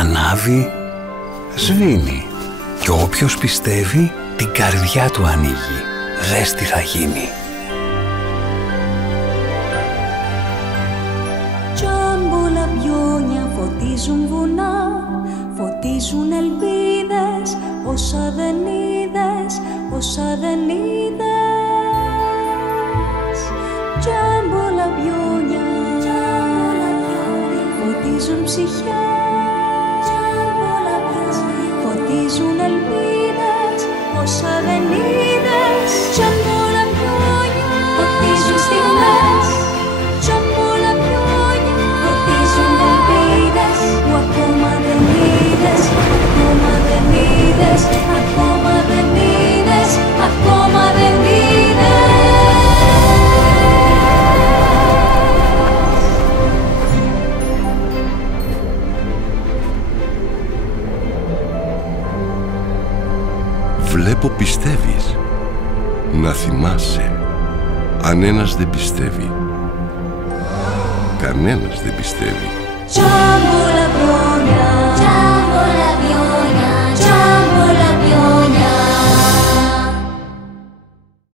Ανάβει, σβήνει. Και όποιος πιστεύει, την καρδιά του ανοίγει. Δες τι θα γίνει. Τζάμπολα πιόνια φωτίζουν βουνά, φωτίζουν ελπίδες, όσα δεν είδες, όσα δεν είδες. Τζάμπολα πιόνια φωτίζουν ψυχές, φωτίζουν ελπίδες, όσα δεν είδες. Τζάμπολα πιόνια φωτίζουν στιγμές, τζάμπολα πιόνια φωτίζουν ελπίδες που ακόμα δεν είδες, ακόμα δεν είδες, ακόμα δεν είδες, ακόμα δεν είδες. Βλέπω πιστεύεις. Να θυμάσαι, αν ένας δεν πιστεύει, κανένας δεν πιστεύει. Τζάμπολα πιόνια